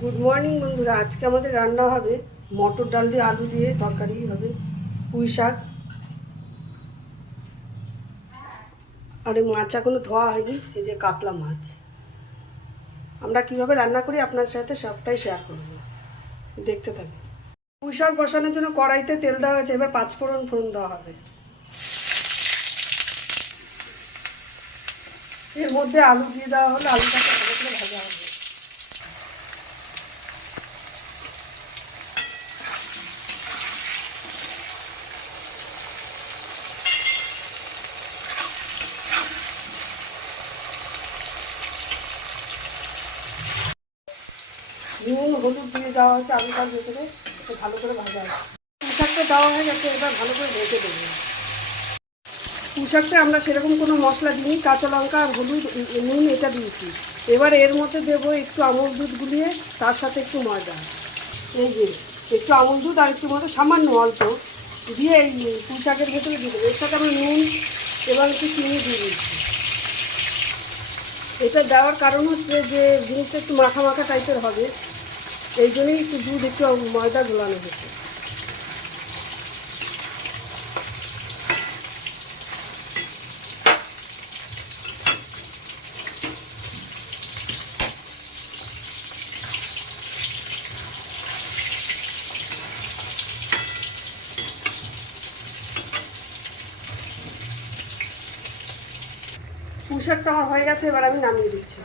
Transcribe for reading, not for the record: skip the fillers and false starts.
Good morning বন্ধুরা। আজকে আমাদের রান্না হবে মটর ডাল দিয়ে আলু দিয়ে তরকারি হবে, পুঁই শাক, আর এই মাছ এখনো ধোয়া হয়নি। এই যে কাতলা মাছ। আমরা কিভাবে রান্না করি আপনার সাথে সবটাই শেয়ার করব, দেখতে থাকি। পুঁই শাক বসানোর জন্য কড়াইতে তেল দেওয়া হয়েছে, এবার পাঁচফোড়ন ফোড়ন দেওয়া হবে। এর মধ্যে আলু দিয়ে দেওয়া হলে আলুটাকে ভালো করে ভাজা হবে। নুন হলুদ দিয়ে দেওয়া হচ্ছে আলুটার ভেতরে, ভালো করে ভাজা হবে। পুঁই শাকটা দেওয়া হয়ে গেছে, এবার ভালো করে ভেজে দেবো। পুঁই শাকটা আমরা সেরকম কোনো মশলা দিইনি, কাঁচা লঙ্কা আর হলুদ নুন এটা দিয়েছি। এবার এর মধ্যে দেবো একটু আমুল দুধ গুলিয়ে, তার সাথে একটু ময়দা। এই যে একটু আমুল দুধ আর একটু ময়দা, সামান্য অল্প দিয়ে এই পুঁই শাকের ভেতরে দিয়ে দেবো। এর সাথে আমি নুন এবং একটু চিনি দিয়ে দিয়েছি। এটা দেওয়ার কারণ হচ্ছে যে জিনিসটা একটু মাখা মাখা টাইপের হবে, এই জন্যই একটু দুধ একটু ময়দা গোলানো হচ্ছে। পুঁই শাকটা আমার হয়ে গেছে, এবার আমি নামিয়ে দিচ্ছি।